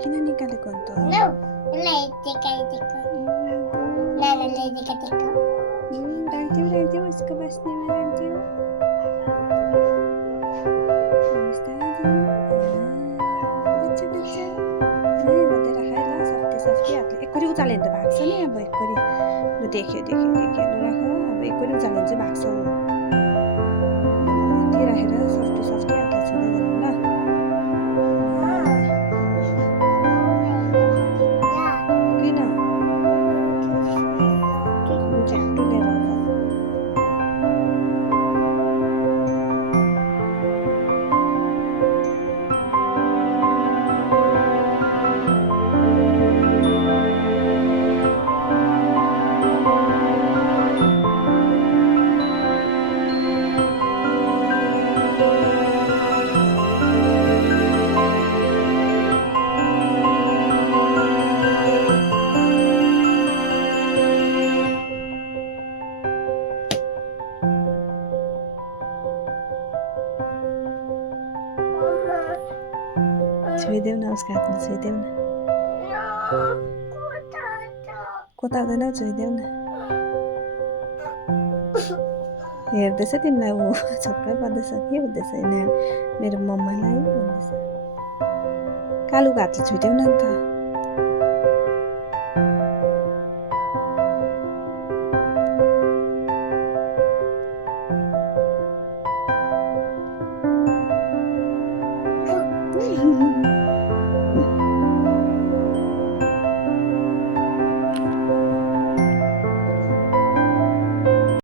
किन निकालेको अन्त राखिदेऊ यसको बस्नेमा राखिदेऊ एकरी उचाल्यो भने त भाग्छ नि अब एकरी लु देख्यो लु राख अब एकरी उचाल्यो भने चाहिँ भाग्छ यति राखेर सफ्टी हातले छुँदै जानु ल किन झ्याक्टु लिएर आउँछ छुइदेऊ न उसको हातमा छुइदेऊ न कोतार्दैनौ छुइदेऊ न हेर्दैछ तिमीलाई ऊ छक्कै पर्दैछ के हुँदैछ मेरो मम्मालाई भन्दैछ कालुको हातले छुइदेऊ न अन्त